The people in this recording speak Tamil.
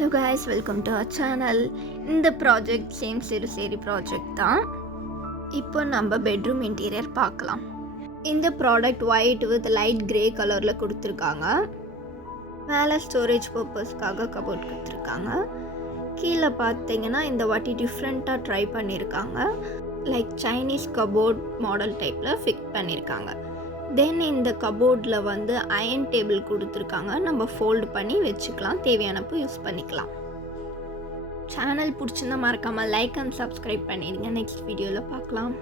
Hello guys, welcome to our channel. இந்த ப்ராஜெக்ட் சேம் சிறுசேரி ப்ராஜெக்ட் தான். இப்போ நம்ம பெட்ரூம் இன்டீரியர் பார்க்கலாம். இந்த product white with light grey கலரில் கொடுத்துருக்காங்க. மேலே ஸ்டோரேஜ் பர்பஸ்க்காக கபோர்ட் கொடுத்துருக்காங்க. கீழே பார்த்தீங்கன்னா இந்த வாட்டி டிஃப்ரெண்ட்டாக ட்ரை பண்ணியிருக்காங்க. லைக் சைனீஸ் கபோர்ட் மாடல் டைப்பில் ஃபிக்ஸ் பண்ணியிருக்காங்க. தென் இந்த கபோர்டில் வந்து அயன் டேபிள் கொடுத்துருக்காங்க. நம்ம ஃபோல்டு பண்ணி வச்சுக்கலாம், தேவையானப்போ யூஸ் பண்ணிக்கலாம். சேனல் பிடிச்சிருந்தா மறக்காமல் லைக் அண்ட் சப்ஸ்கிரைப் பண்ணிடுங்க. நெக்ஸ்ட் வீடியோவில் பார்க்கலாம்.